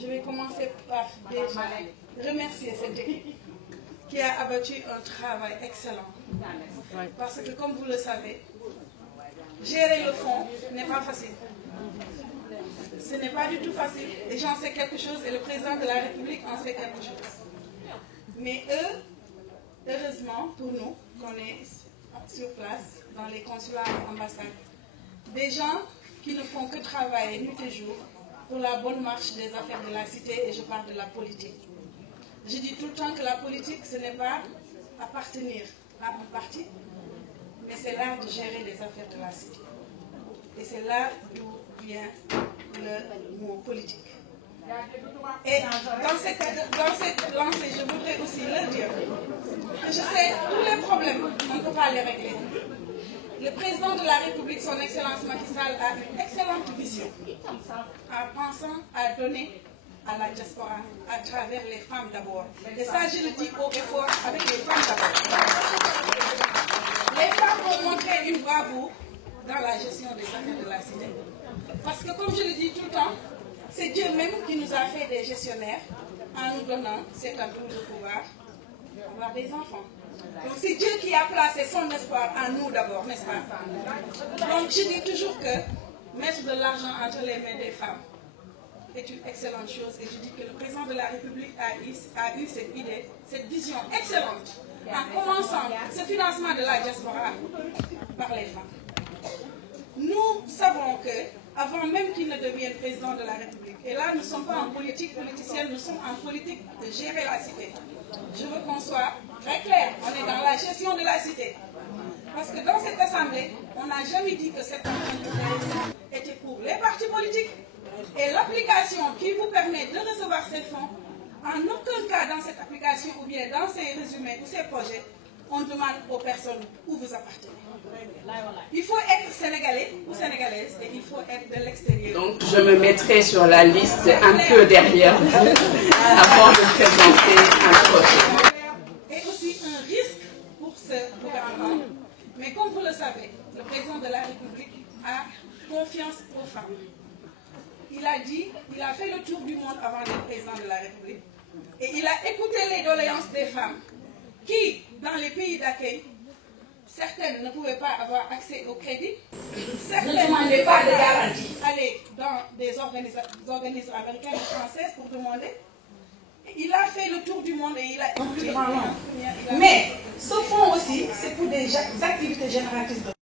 Je vais commencer par déjà remercier cette équipe qui a abattu un travail excellent. Parce que comme vous le savez, gérer le fond n'est pas facile. Ce n'est pas du tout facile. Et j'en sais quelque chose et le président de la République en sait quelque chose. Mais heureusement pour nous, qu'on est sur place, dans les consulats et ambassades, des gens qui ne font que travailler nuit et jour pour la bonne marche des affaires de la cité, et je parle de la politique. Je dis tout le temps que la politique, ce n'est pas appartenir à un parti, mais c'est l'art de gérer les affaires de la cité. Et c'est là d'où vient le mot politique. Et dans cette lancée, je voudrais aussi le dire, que je sais, tous les problèmes, on ne peut pas les régler. Le président de la République, son Excellence Macky Sall, a une excellente vision en pensant à donner à la diaspora à travers les femmes d'abord. Et ça, je le dis haut et fort, avec les femmes d'abord. Les femmes ont montré une bravoure dans la gestion des affaires de la cité. Parce que comme je le dis tout le temps, c'est Dieu même qui nous a fait des gestionnaires en nous donnant cet atout de pouvoir avoir des enfants. Donc c'est Dieu qui a placé son espoir en nous d'abord, n'est-ce pas? Donc je dis toujours que mettre de l'argent entre les mains des femmes est une excellente chose. Et je dis que le président de la République a eu cette idée, cette vision excellente, en commençant ce financement de la diaspora par les femmes. Nous savons que, avant même qu'il ne devienne président de la République, et là nous ne sommes pas en politique politicienne, nous sommes en politique de gérer la cité. Je veux qu'on soit très clair, on est dans la gestion de la cité. Parce que dans cette assemblée, on n'a jamais dit que cette entreprise était pour les partis politiques. Et l'application qui vous permet de recevoir ces fonds, en aucun cas dans cette application ou bien dans ces résumés ou ces projets, on demande aux personnes où vous appartenez. Il faut être sénégalais ou sénégalaise et il faut être de l'extérieur. Donc je me mettrai sur la liste un peu derrière vous avant de présenter un projet. Et aussi un risque pour ce gouvernement. Mais comme vous le savez, le président de la République a confiance aux femmes. Il a dit, il a fait le tour du monde avant d'être président de la République. Et il a écouté les doléances des femmes qui, dans les pays d'accueil, certaines ne pouvaient pas avoir accès au crédit, certaines ne demandaient pas de garantie. Aller dans des organismes américains ou français pour demander. Et il a fait le tour du monde et il a écouté. Mais ce fonds aussi, c'est pour des activités génératrices de